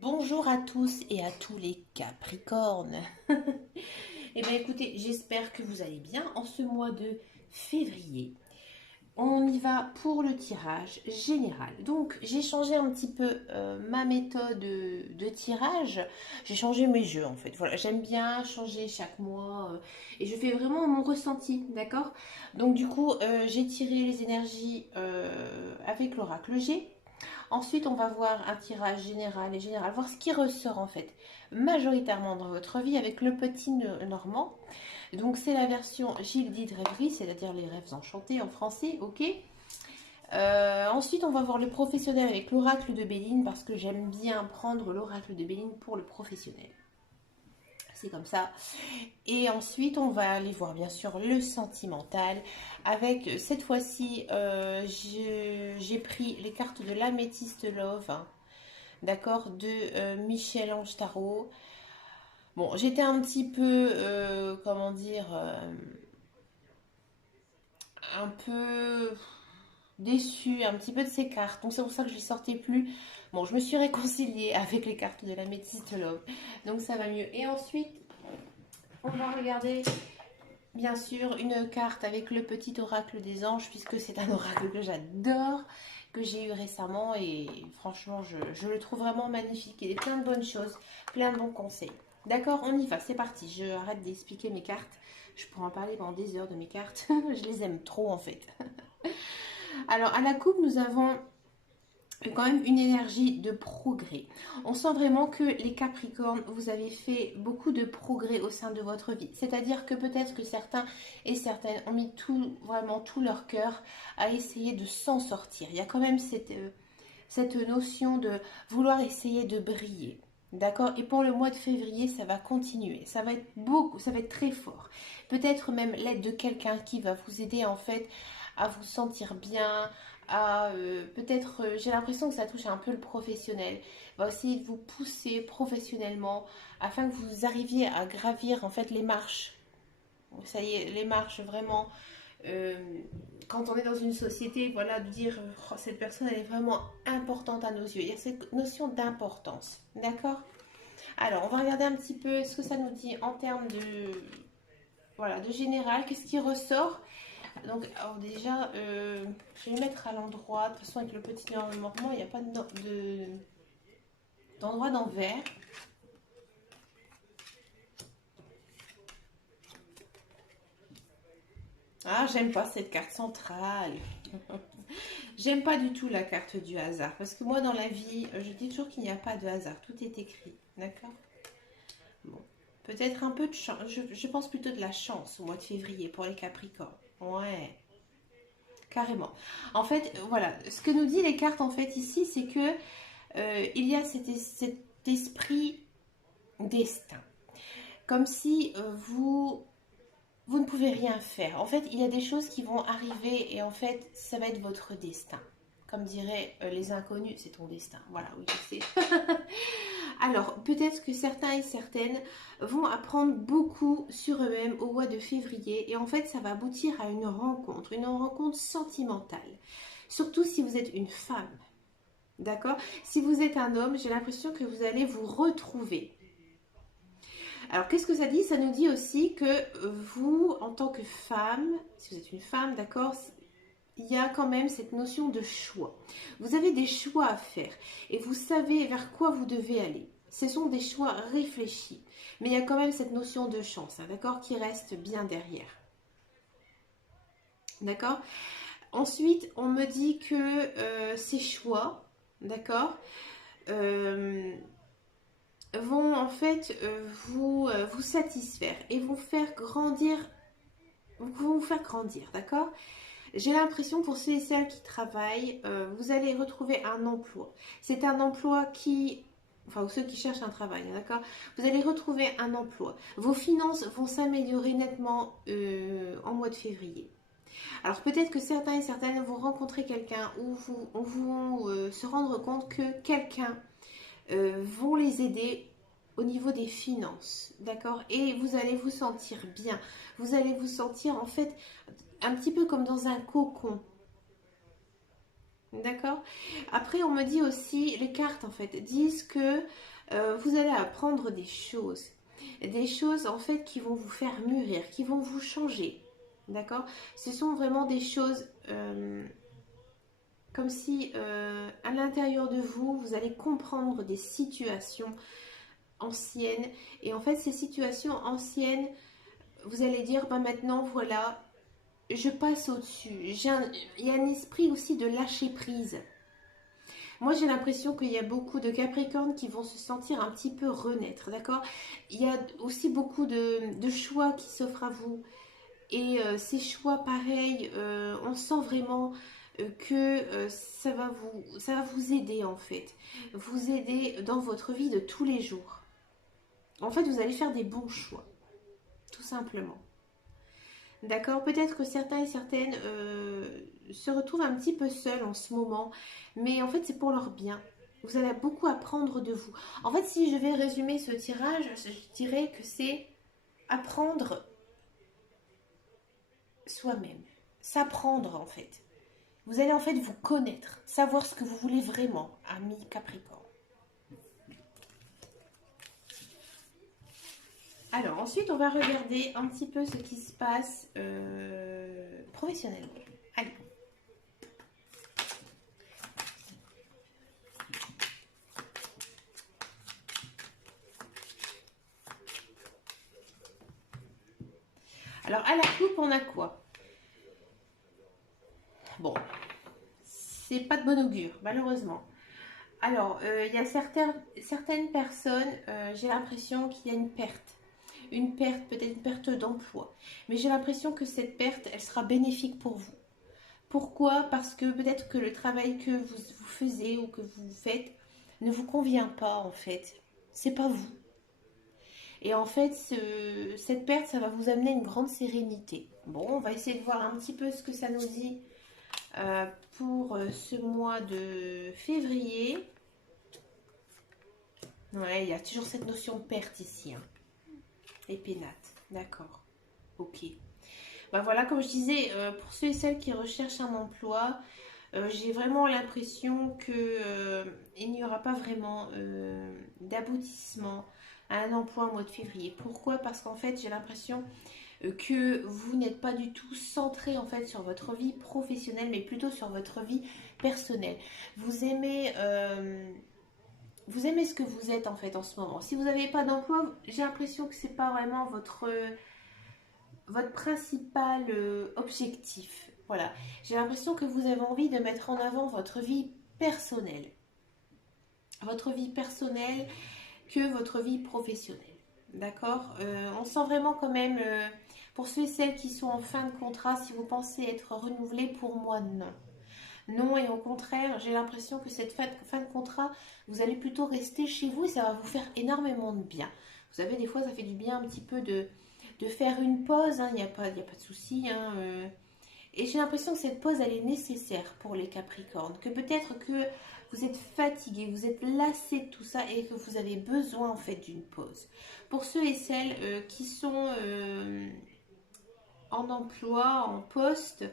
Bonjour à tous et à tous les Capricornes. Eh bien écoutez, j'espère que vous allez bien en ce mois de février. On y va pour le tirage général. Donc j'ai changé un petit peu ma méthode de tirage. J'ai changé mes jeux en fait. Voilà, j'aime bien changer chaque mois et je fais vraiment mon ressenti, d'accord? Donc du coup, j'ai tiré les énergies avec l'oracle G. Ensuite, on va voir un tirage général et général, voir ce qui ressort en fait majoritairement dans votre vie avec le petit normand. Donc c'est la version Gilles dit de rêverie, c'est-à-dire les rêves enchantés en français, ok. Ensuite, on va voir le professionnel avec l'oracle de Béline parce que j'aime bien prendre l'oracle de Béline pour le professionnel. C'est comme ça. Et ensuite, on va aller voir bien sûr le sentimental. Avec cette fois-ci, j'ai pris les cartes de l'améthyste Love, hein, d'accord, de Michel-Ange Tarot. Bon, j'étais un petit peu, comment dire, un peu déçue un petit peu de ces cartes. Donc c'est pour ça que je ne les sortais plus. Bon, je me suis réconciliée avec les cartes de l'améthyste Love. Donc ça va mieux. Et ensuite, on va regarder bien sûr une carte avec le petit oracle des anges, puisque c'est un oracle que j'adore, que j'ai eu récemment et franchement je le trouve vraiment magnifique. Il est plein de bonnes choses, plein de bons conseils. D'accord, on y va, c'est parti. Je arrête d'expliquer mes cartes. Je pourrais en parler pendant des heures de mes cartes. Je les aime trop en fait. Alors à la coupe, nous avons quand même une énergie de progrès. On sent vraiment que les Capricornes, vous avez fait beaucoup de progrès au sein de votre vie. C'est-à-dire que peut-être que certains et certaines ont mis tout, vraiment tout leur cœur à essayer de s'en sortir. Il y a quand même cette notion de vouloir essayer de briller. D'accord. Et pour le mois de février, ça va continuer. Ça va être beaucoup, ça va être très fort. Peut-être même l'aide de quelqu'un qui va vous aider en fait à vous sentir bien, à peut-être, j'ai l'impression que ça touche un peu le professionnel, va essayer de vous pousser professionnellement afin que vous arriviez à gravir en fait les marches. Ça y est, les marches vraiment. euh, Quand on est dans une société, voilà, de dire oh, cette personne elle est vraiment importante à nos yeux. Il y a cette notion d'importance, d'accord. Alors, on va regarder un petit peu ce que ça nous dit en termes de, voilà, de général. Qu'est-ce qui ressort? Donc, alors déjà, je vais le mettre à l'endroit. De toute façon, avec le petit normand, il n'y a pas d'endroit d'envers. Ah, j'aime pas cette carte centrale. J'aime pas du tout la carte du hasard. Parce que moi, dans la vie, je dis toujours qu'il n'y a pas de hasard. Tout est écrit. D'accord. Bon. Peut-être un peu de chance. Je pense plutôt de la chance au mois de février pour les Capricornes. Ouais, carrément. En fait, voilà. Ce que nous dit les cartes, en fait, ici, c'est que il y a cet esprit destin. Comme si vous ne pouvez rien faire. En fait, il y a des choses qui vont arriver et en fait, ça va être votre destin. Comme diraient les inconnus, c'est ton destin. Voilà, oui, je sais. Alors, peut-être que certains et certaines vont apprendre beaucoup sur eux-mêmes au mois de février et en fait, ça va aboutir à une rencontre sentimentale. Surtout si vous êtes une femme. D'accord. Si vous êtes un homme, j'ai l'impression que vous allez vous retrouver. Alors, qu'est-ce que ça dit? Ça nous dit aussi que vous, en tant que femme, si vous êtes une femme, d'accord, il y a quand même cette notion de choix. Vous avez des choix à faire et vous savez vers quoi vous devez aller. Ce sont des choix réfléchis. Mais il y a quand même cette notion de chance, hein, d'accord, qui reste bien derrière. D'accord. Ensuite, on me dit que ces choix, d'accord, euh, vont en fait vous satisfaire et vont vous faire grandir, d'accord. J'ai l'impression pour ceux et celles qui travaillent, vous allez retrouver un emploi. C'est un emploi qui, enfin, ou ceux qui cherchent un travail, d'accord. Vous allez retrouver un emploi. Vos finances vont s'améliorer nettement en mois de février. Alors peut-être que certains et certaines vont rencontrer quelqu'un ou vont se rendre compte que quelqu'un vont les aider au niveau des finances, d'accord. Et vous allez vous sentir bien. Vous allez vous sentir en fait un petit peu comme dans un cocon, D'accord? Après, on me dit aussi, les cartes en fait disent que vous allez apprendre des choses. Des choses en fait qui vont vous faire mûrir, qui vont vous changer. D'accord? Ce sont vraiment des choses comme si à l'intérieur de vous, vous allez comprendre des situations anciennes. Et en fait, ces situations anciennes, vous allez dire, bah maintenant, voilà, je passe au-dessus. Il y a un esprit aussi de lâcher prise. Moi, j'ai l'impression qu'il y a beaucoup de Capricornes qui vont se sentir un petit peu renaître, d'accord? Il y a aussi beaucoup de choix qui s'offrent à vous. Et ces choix, pareil, on sent vraiment que ça va vous aider, en fait. Vous aider dans votre vie de tous les jours. En fait, vous allez faire des bons choix, tout simplement. D'accord? Peut-être que certains et certaines se retrouvent un petit peu seuls en ce moment, mais en fait c'est pour leur bien. Vous allez beaucoup apprendre de vous. En fait, si je vais résumer ce tirage, je dirais que c'est apprendre soi-même. S'apprendre en fait. Vous allez en fait vous connaître, savoir ce que vous voulez vraiment, ami Capricorne. Alors ensuite, on va regarder un petit peu ce qui se passe professionnellement. Allez. Alors à la coupe, on a quoi? Bon, c'est pas de bon augure, malheureusement. Alors, il y a certaines personnes, j'ai l'impression qu'il y a une perte. Une perte, peut-être une perte d'emploi. Mais j'ai l'impression que cette perte, elle sera bénéfique pour vous. Pourquoi? Parce que peut-être que le travail que vous faisiez ou que vous faites ne vous convient pas en fait. C'est pas vous. Et en fait, cette perte, ça va vous amener une grande sérénité. Bon, on va essayer de voir un petit peu ce que ça nous dit euh, pour ce mois de février. Ouais, il y a toujours cette notion de perte ici. Hein. Les pénates, d'accord. Ok. Ben voilà, comme je disais, pour ceux et celles qui recherchent un emploi, j'ai vraiment l'impression qu'il n'y aura pas vraiment d'aboutissement à un emploi au mois de février. Pourquoi? Parce qu'en fait, j'ai l'impression que vous n'êtes pas du tout centré en fait sur votre vie professionnelle, mais plutôt sur votre vie personnelle. Vous aimez, vous aimez ce que vous êtes en fait en ce moment. Si vous n'avez pas d'emploi, j'ai l'impression que c'est pas vraiment votre principal objectif. Voilà, j'ai l'impression que vous avez envie de mettre en avant votre vie personnelle. Votre vie personnelle que votre vie professionnelle. D'accord? On sent vraiment quand même, pour ceux et celles qui sont en fin de contrat, si vous pensez être renouvelé, pour moi, non. Non, et au contraire, j'ai l'impression que cette fin de contrat, vous allez plutôt rester chez vous et ça va vous faire énormément de bien. Vous savez, des fois, ça fait du bien un petit peu de faire une pause, hein, il y a pas de souci. Hein, et j'ai l'impression que cette pause, elle est nécessaire pour les Capricornes. Que peut-être que vous êtes fatigué, vous êtes lassé de tout ça et que vous avez besoin en fait d'une pause. Pour ceux et celles qui sont en emploi, en poste,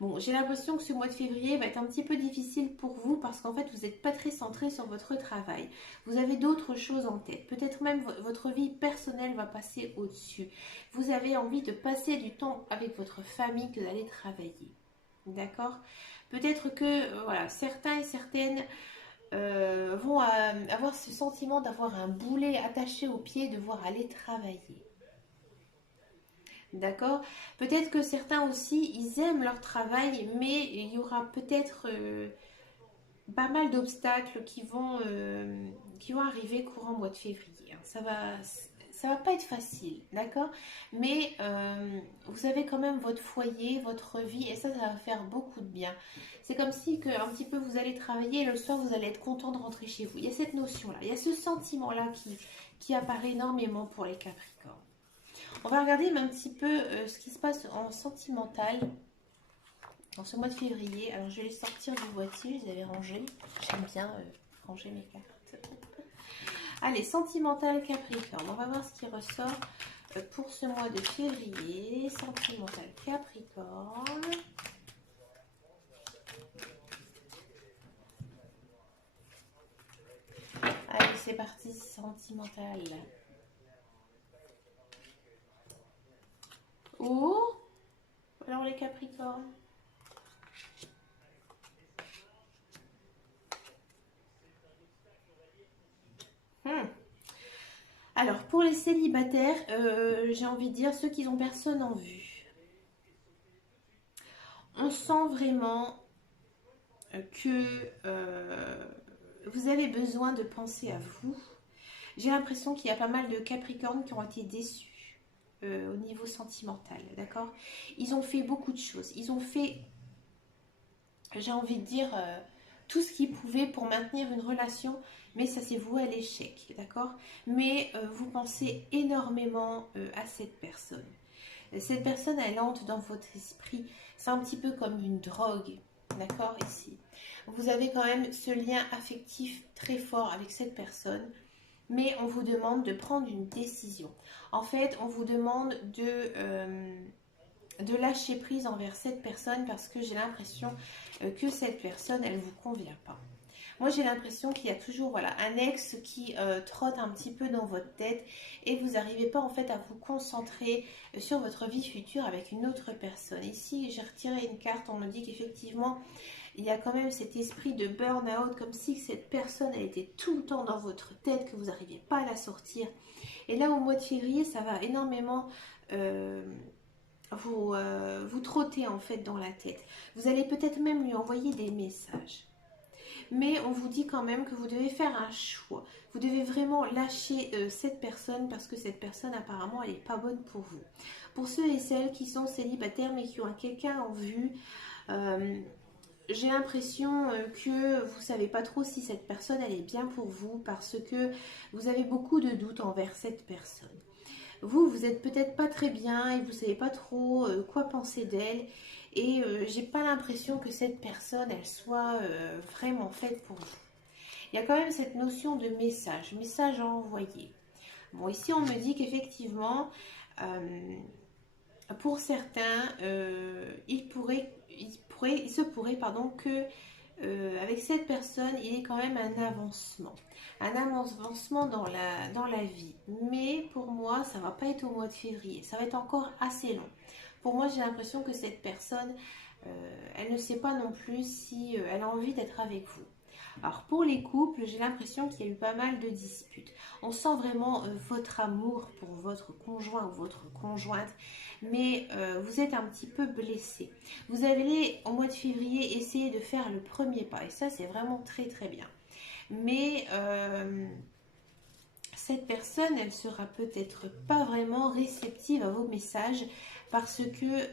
bon, j'ai l'impression que ce mois de février va être un petit peu difficile pour vous parce qu'en fait, vous n'êtes pas très centré sur votre travail. Vous avez d'autres choses en tête. Peut-être même votre vie personnelle va passer au-dessus. Vous avez envie de passer du temps avec votre famille que d'aller travailler. D'accord? Peut-être que voilà, certains et certaines vont avoir ce sentiment d'avoir un boulet attaché au pied, de devoir aller travailler. D'accord? Peut-être que certains aussi, ils aiment leur travail, mais il y aura peut-être pas mal d'obstacles qui vont arriver courant mois de février. Hein. Ça va pas être facile, d'accord? Mais vous avez quand même votre foyer, votre vie, et ça va faire beaucoup de bien. C'est comme si que, un petit peu vous allez travailler, et le soir vous allez être content de rentrer chez vous. Il y a cette notion-là, il y a ce sentiment-là qui apparaît énormément pour les Capricornes. On va regarder un petit peu ce qui se passe en sentimental dans ce mois de février. Alors je vais les sortir du boîtier, je les avais rangés. J'aime bien ranger mes cartes. Allez, sentimental Capricorne. On va voir ce qui ressort pour ce mois de février. Sentimental Capricorne. c'est parti, sentimental. Oh, alors les Capricornes. Alors, pour les célibataires, j'ai envie de dire ceux qui n'ont personne en vue. On sent vraiment que vous avez besoin de penser à vous. J'ai l'impression qu'il y a pas mal de Capricornes qui ont été déçus au niveau sentimental, d'accord? Ils ont fait beaucoup de choses. Ils ont fait, j'ai envie de dire, tout ce qu'ils pouvaient pour maintenir une relation, mais ça s'est voué à l'échec, d'accord? Mais vous pensez énormément à cette personne. Cette personne, elle entre dans votre esprit. C'est un petit peu comme une drogue, d'accord, ici. Vous avez quand même ce lien affectif très fort avec cette personne, mais on vous demande de prendre une décision. En fait, on vous demande de lâcher prise envers cette personne parce que j'ai l'impression que cette personne, elle ne vous convient pas. Moi, j'ai l'impression qu'il y a toujours voilà, un ex qui trotte un petit peu dans votre tête et vous n'arrivez pas en fait à vous concentrer sur votre vie future avec une autre personne. Ici, j'ai retiré une carte, on me dit qu'effectivement, il y a quand même cet esprit de burn-out, comme si cette personne elle était tout le temps dans votre tête, que vous n'arriviez pas à la sortir. Et là, au mois de février, ça va énormément vous trotter en fait dans la tête. Vous allez peut-être même lui envoyer des messages. Mais on vous dit quand même que vous devez faire un choix. Vous devez vraiment lâcher cette personne parce que cette personne apparemment elle n'est pas bonne pour vous. Pour ceux et celles qui sont célibataires mais qui ont quelqu'un en vue, j'ai l'impression que vous ne savez pas trop si cette personne elle est bien pour vous parce que vous avez beaucoup de doutes envers cette personne. Vous n'êtes peut-être pas très bien et vous ne savez pas trop quoi penser d'elle. Et j'ai pas l'impression que cette personne, elle soit vraiment faite pour vous. Il y a quand même cette notion de message à envoyer. Bon, ici on me dit qu'effectivement, pour certains, il se pourrait pardon, que avec cette personne, il y ait quand même un avancement. Un avancement dans la vie. Mais pour moi, ça ne va pas être au mois de février. Ça va être encore assez long. Pour moi, j'ai l'impression que cette personne, elle ne sait pas non plus si elle a envie d'être avec vous. Alors pour les couples, j'ai l'impression qu'il y a eu pas mal de disputes. On sent vraiment votre amour pour votre conjoint ou votre conjointe, mais vous êtes un petit peu blessé. Vous allez au mois de février essayer de faire le premier pas et ça c'est vraiment très très bien. Mais cette personne, elle sera peut-être pas vraiment réceptive à vos messages parce que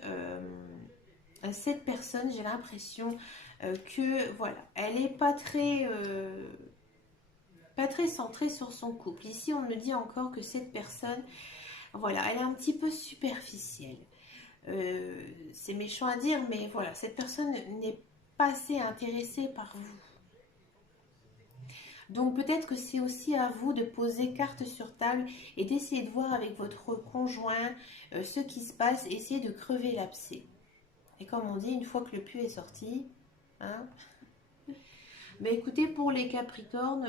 cette personne, j'ai l'impression que voilà, elle n'est pas très centrée sur son couple. Ici, on me dit encore que cette personne, voilà, elle est un petit peu superficielle. C'est méchant à dire, mais voilà, cette personne n'est pas assez intéressée par vous. Donc peut-être que c'est aussi à vous de poser carte sur table et d'essayer de voir avec votre conjoint ce qui se passe, essayer de crever l'abcès. Et comme on dit, une fois que le pu est sorti, hein. Mais écoutez, pour les Capricornes,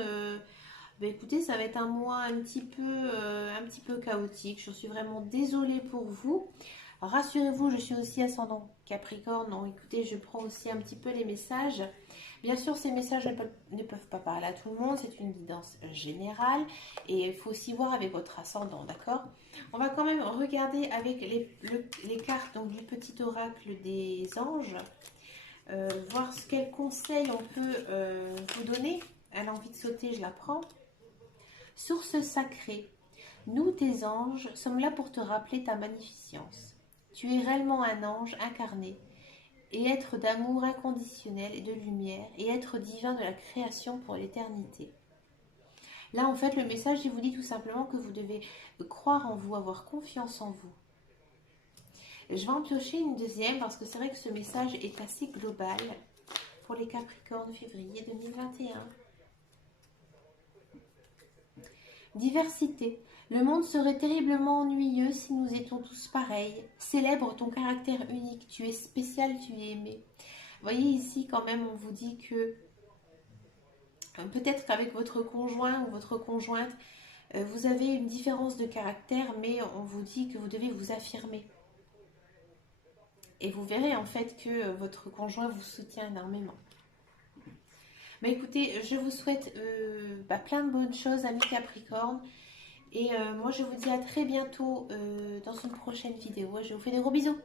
écoutez, ça va être un mois un petit peu chaotique. Je suis vraiment désolée pour vous. Rassurez-vous, je suis aussi ascendant Capricorne. Donc écoutez, je prends aussi un petit peu les messages. Bien sûr, ces messages ne peuvent pas parler à tout le monde. C'est une guidance générale. Et il faut aussi voir avec votre ascendant, d'accord? On va quand même regarder avec les cartes donc, du petit oracle des anges. Voir quel conseil on peut vous donner. Elle a envie de sauter, je la prends. Source sacrée, nous tes anges sommes là pour te rappeler ta magnificence. Tu es réellement un ange incarné et être d'amour inconditionnel et de lumière et être divin de la création pour l'éternité. Là en fait le message il vous dit tout simplement que vous devez croire en vous, avoir confiance en vous. Je vais en piocher une deuxième parce que c'est vrai que ce message est assez global pour les Capricornes février 2021. Diversité. Le monde serait terriblement ennuyeux si nous étions tous pareils. Célèbre ton caractère unique. Tu es spécial, tu es aimé. Vous voyez ici quand même, on vous dit que Peut-être qu'avec votre conjoint ou votre conjointe, vous avez une différence de caractère, mais on vous dit que vous devez vous affirmer. Et vous verrez en fait que votre conjoint vous soutient énormément. Mais écoutez, je vous souhaite plein de bonnes choses, amis Capricorne. Et moi, je vous dis à très bientôt dans une prochaine vidéo. Je vous fais des gros bisous.